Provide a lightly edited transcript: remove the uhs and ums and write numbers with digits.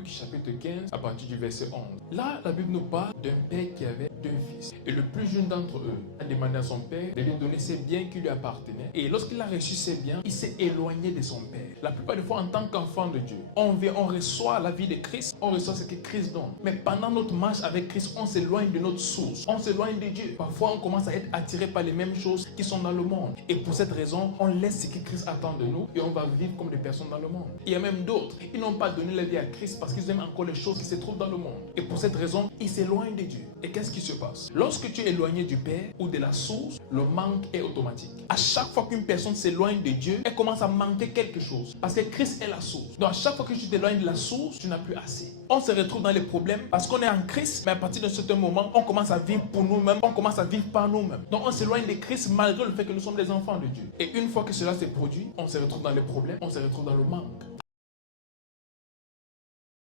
Luc chapitre 15 à partir du verset 11. Là, la Bible nous parle d'un père qui avait deux fils. Et le plus jeune d'entre eux a demandé à son père de lui donner ses biens qui lui appartenaient. Et lorsqu'il a reçu ses biens, il s'est éloigné de son père. La plupart des fois, en tant qu'enfant de Dieu, on reçoit la vie de Christ, on reçoit ce que Christ donne. Mais pendant notre marche avec Christ, on s'éloigne de notre source, on s'éloigne de Dieu. Parfois, on commence à être attiré par les mêmes choses qui sont dans le monde. Et pour cette raison, on laisse ce que Christ attend de nous et on va vivre comme des personnes dans le monde. Il y a même d'autres, ils n'ont pas donné la vie à Christ parce qu'ils aiment encore les choses qui se trouvent dans le monde. Et pour cette raison, ils s'éloignent de Dieu. Et qu'est-ce qui se passe? Lorsque tu es éloigné du Père ou de la source, le manque est automatique. À chaque fois qu'une personne s'éloigne de Dieu, elle commence à manquer quelque chose. Parce que Christ est la source. Donc à chaque fois que tu t'éloignes de la source, tu n'as plus assez. On se retrouve dans les problèmes parce qu'on est en Christ, mais à partir d'un certain moment, on commence à vivre pour nous-mêmes, on commence à vivre par nous-mêmes. Donc on s'éloigne de Christ malgré le fait que nous sommes des enfants de Dieu. Et une fois que cela s'est produit, on se retrouve dans les problèmes, on se retrouve dans le manque.